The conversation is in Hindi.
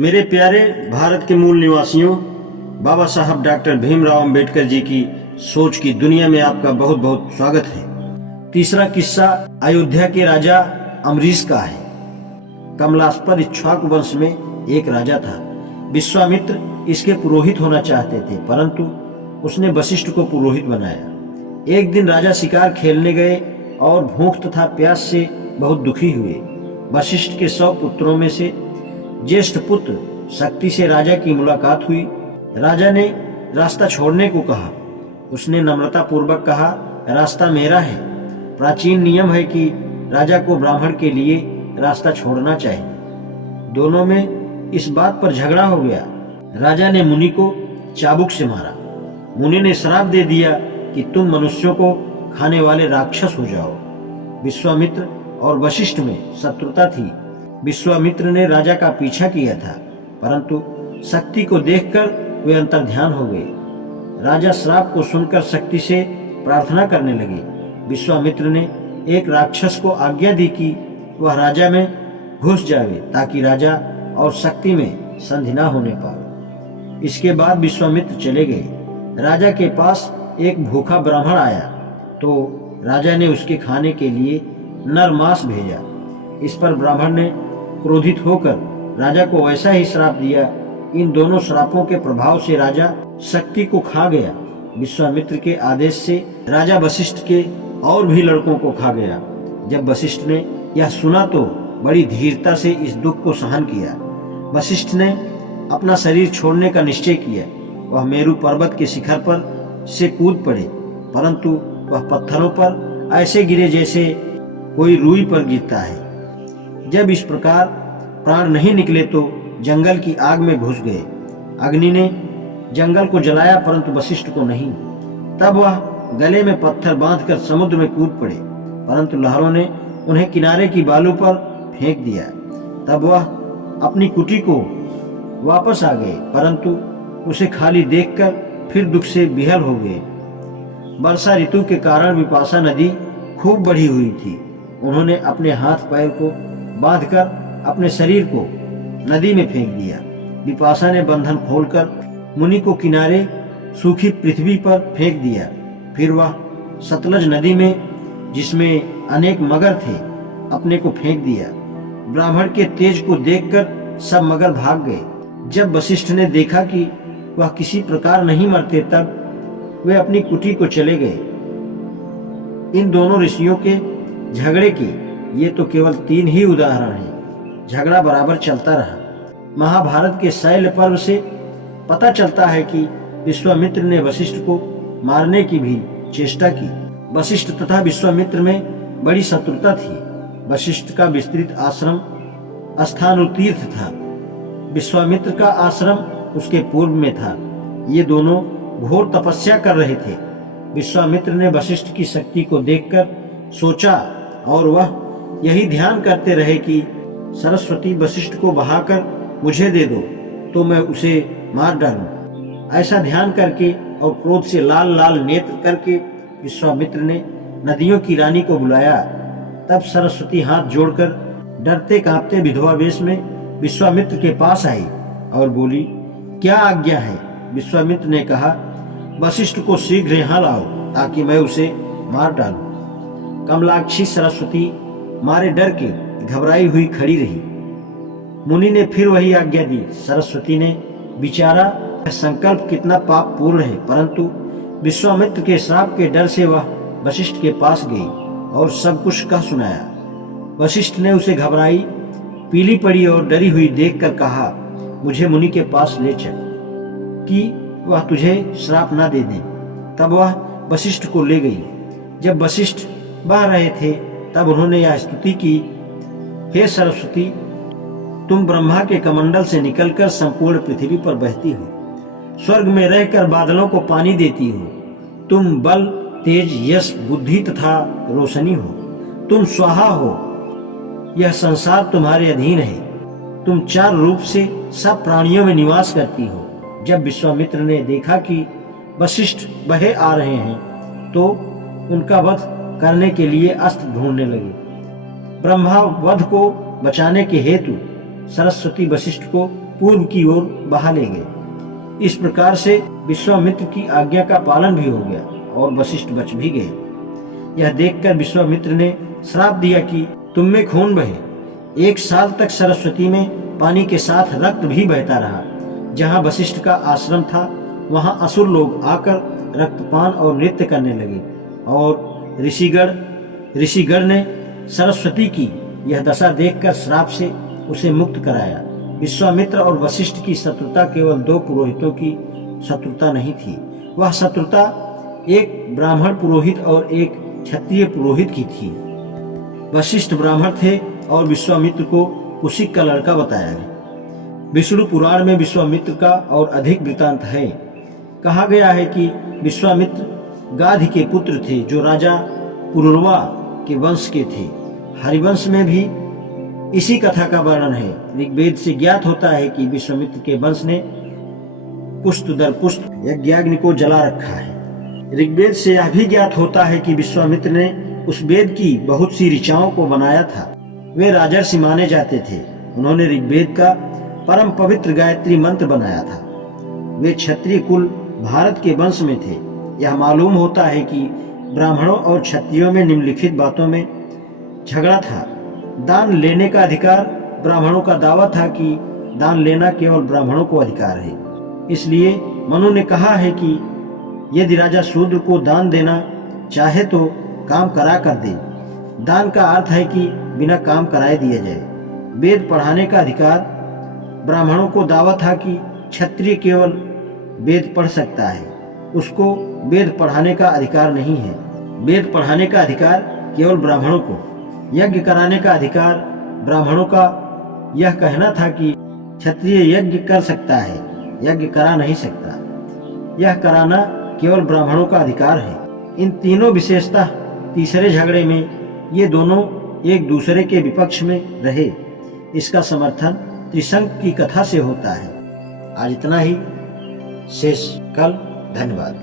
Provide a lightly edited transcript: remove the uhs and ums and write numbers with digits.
मेरे प्यारे भारत के मूल निवासियों, बाबा साहब डॉक्टर भीमराव अंबेडकर जी की सोच की दुनिया में आपका बहुत बहुत स्वागत है। तीसरा किस्सा अयोध्या के राजा अम्बरीश का है। कमलास्पद इक्ष्वाकु वंश में एक राजा था। विश्वामित्र इसके पुरोहित होना चाहते थे, परंतु उसने वशिष्ठ को पुरोहित बनाया। एक दिन राजा शिकार खेलने गए और भूख तथा प्यास से बहुत दुखी हुए। वशिष्ठ के 100 पुत्रों में से ज्येष्ठ पुत्र शक्ति से राजा की मुलाकात हुई। राजा ने रास्ता छोड़ने को कहा। उसने नम्रता पूर्वक कहा, रास्ता मेरा है। प्राचीन नियम है कि राजा को ब्राह्मण के लिए रास्ता छोड़ना चाहिए। दोनों में इस बात पर झगड़ा हो गया। राजा ने मुनि को चाबुक से मारा। मुनि ने श्राप दे दिया कि तुम मनुष्यों को खाने वाले राक्षस हो जाओ। विश्वामित्र और वशिष्ठ में शत्रुता थी। विश्वामित्र ने राजा का पीछा किया था, परंतु शक्ति को देखकर वे अंतर्ध्यान हो गए। राजा श्राप को सुनकर शक्ति से प्रार्थना करने लगे। विश्वामित्र ने एक राक्षस को आज्ञा दी कि वह राजा में घुस जावे, ताकि राजा और शक्ति में संधि न होने पाए। इसके बाद विश्वामित्र चले गए। राजा के पास एक भूखा ब्राह्मण आया, तो राजा ने उसके खाने के लिए नर मांस भेजा। इस पर ब्राह्मण ने क्रोधित होकर राजा को वैसा ही श्राप दिया। इन दोनों श्रापों के प्रभाव से राजा शक्ति को खा गया। विश्वामित्र के आदेश से राजा वशिष्ठ के और भी लड़कों को खा गया। जब वशिष्ठ ने यह सुना तो बड़ी धीरता से इस दुख को सहन किया। वशिष्ठ ने अपना शरीर छोड़ने का निश्चय किया। वह मेरु पर्वत के शिखर पर से कूद पड़े, परंतु वह पत्थरों पर ऐसे गिरे जैसे कोई रूई पर गिरता है। जब इस प्रकार प्राण नहीं निकले तो जंगल की आग में घुस गए। अग्नि ने जंगल को जलाया, परंतु वशिष्ठ को नहीं। तब वह गले में पत्थर बांधकर समुद्र में कूद पड़े, परंतु लहरों ने उन्हें किनारे की बालू पर फेंक दिया। तब वह अपनी कुटी को वापस आ गए, परंतु उसे खाली देखकर फिर दुख से विहल हो गए। वर्षा ऋतु के कारण विपाशा नदी खूब बढ़ी हुई थी। उन्होंने अपने हाथ पैर को बांधकर अपने शरीर को नदी में फेंक दिया। विपाशा ने बंधन खोलकर मुनि को किनारे सूखी पृथ्वी पर फेंक दिया। फिर वह सतलज नदी में, जिसमें अनेक मगर थे, अपने को फेंक दिया। ब्राह्मण के तेज को देखकर सब मगर भाग गए। जब वशिष्ठ ने देखा कि वह किसी प्रकार नहीं मरते, तब वे अपनी कुटी को चले गए। इन दोनों ऋषियों के झगड़े के ये तो केवल 3 ही उदाहरण हैं। झगड़ा बराबर चलता रहा। महाभारत के शैल पर्व से पता चलता है कि विश्वामित्र ने वशिष्ठ को मारने की भी चेष्टा की। वशिष्ठ तथा विश्वामित्र में बड़ी शत्रुता थी। वशिष्ठ का विस्तृत आश्रम स्थानुतीर्थ था। विश्वामित्र का आश्रम उसके पूर्व में था। ये दोनों घोर तपस्या कर रहे थे। विश्वामित्र ने वशिष्ठ की शक्ति को देखकर सोचा, और वह यही ध्यान करते रहे कि सरस्वती वशिष्ठ को बहाकर मुझे दे दो तो मैं उसे मार डालूं। ऐसा ध्यान करके और क्रोध से लाल लाल नेत्र करके विश्वामित्र ने नदियों की रानी को बुलाया। तब सरस्वती हाथ जोड़कर डरते कांपते विधवा वेश में विश्वामित्र के पास आई और बोली, क्या आज्ञा है? विश्वामित्र ने कहा, वशिष्ठ को शीघ्र यहाँ लाओ, ताकि मैं उसे मार डालूं। कमलाक्षी सरस्वती मारे डर के घबराई हुई खड़ी रही। मुनि ने फिर वही आज्ञा दी। सरस्वती ने विचारा, संकल्प कितना पाप पूर्ण है, परंतु विश्वामित्र के श्राप के डर से वह वशिष्ठ के पास गई और सब कुछ कह सुनाया। वशिष्ठ ने उसे घबराई, पीली पड़ी और डरी हुई देखकर कहा, मुझे मुनि के पास ले चल कि वह तुझे श्राप न दे दे। तब वह वशिष्ठ को ले गई। जब वशिष्ठ बह रहे थे, तब उन्होंने यह स्तुति की, हे सरस्वती, तुम ब्रह्मा के कमंडल से निकलकर संपूर्ण पृथ्वी पर बहती हो। स्वर्ग में रहकर बादलों को पानी देती हो। तुम बल, तेज, यश, बुद्धि तथा रोशनी हो। तुम स्वाहा हो। यह संसार तुम्हारे अधीन है। तुम 4 रूप से सब प्राणियों में निवास करती हो। जब विश्वामित्र ने देखा कि वशिष्ठ बहे आ रहे हैं, तो उनका वध करने के लिए अस्त्र ढूंढने लगे। ब्रह्मा वध को बचाने के हेतु सरस्वती वशिष्ठ को पूर्व की ओर बहा ले गए। इस प्रकार से विश्वामित्र की आज्ञा का पालन भी हो गया और वशिष्ठ बच भी गए। यह देखकर विश्वामित्र ने श्राप दिया कि तुम में खून बहे। 1 साल तक सरस्वती में पानी के साथ रक्त भी बहता रहा। जहाँ वशिष्ठ का आश्रम था वहाँ असुर लोग आकर रक्तपान और नृत्य करने लगे और ऋषिगण ने सरस्वती की यह दशा देखकर श्राप से उसे मुक्त कराया। विश्वामित्र और वशिष्ठ की शत्रुता केवल 2 पुरोहितों की शत्रुता नहीं थी, वह शत्रुता एक ब्राह्मण पुरोहित और एक क्षत्रिय पुरोहित की थी। वशिष्ठ ब्राह्मण थे और विश्वामित्र को कुशिक का लड़का बताया गया। विष्णु पुराण में विश्वामित्र का और अधिक वृतांत है। कहा गया है कि विश्वामित्र गाधी के पुत्र थे जो राजा पुरुरवा के वंश के थे। हरिवंश में भी इसी कथा का वर्णन है। ऋग्वेद से ज्ञात होता है कि विश्वामित्र के वंश ने पुष्ट दर पुष्ट यज्ञाग्नि को जला रखा है। ऋग्वेद से यह भी ज्ञात होता है कि विश्वामित्र ने उस वेद की बहुत सी ऋचाओं को बनाया था। वे राजर्षि माने जाते थे। उन्होंने ऋग्वेद का परम पवित्र गायत्री मंत्र बनाया था। वे क्षत्रिय कुल भारत के वंश में थे। यह मालूम होता है कि ब्राह्मणों और क्षत्रियों में निम्नलिखित बातों में झगड़ा था। दान लेने का अधिकार ब्राह्मणों का दावा था कि दान लेना केवल ब्राह्मणों को अधिकार है। इसलिए मनु ने कहा है कि यदि राजा शूद्र को दान देना चाहे तो काम करा कर दे। दान का अर्थ है कि बिना काम कराए दिया जाए। वेद पढ़ाने का अधिकार ब्राह्मणों को दावा था कि क्षत्रिय केवल वेद पढ़ सकता है, उसको वेद पढ़ाने का अधिकार नहीं है। वेद पढ़ाने का अधिकार केवल ब्राह्मणों को। यज्ञ कराने का अधिकार ब्राह्मणों का यह कहना था कि क्षत्रिय यज्ञ कर सकता है, यज्ञ करा नहीं सकता। यह कराना केवल ब्राह्मणों का अधिकार है। इन तीनों विशेषता तीसरे झगड़े में ये दोनों एक दूसरे के विपक्ष में रहे। इसका समर्थन त्रिशंक की कथा से होता है। आज इतना ही, शेष कल। धन्यवाद।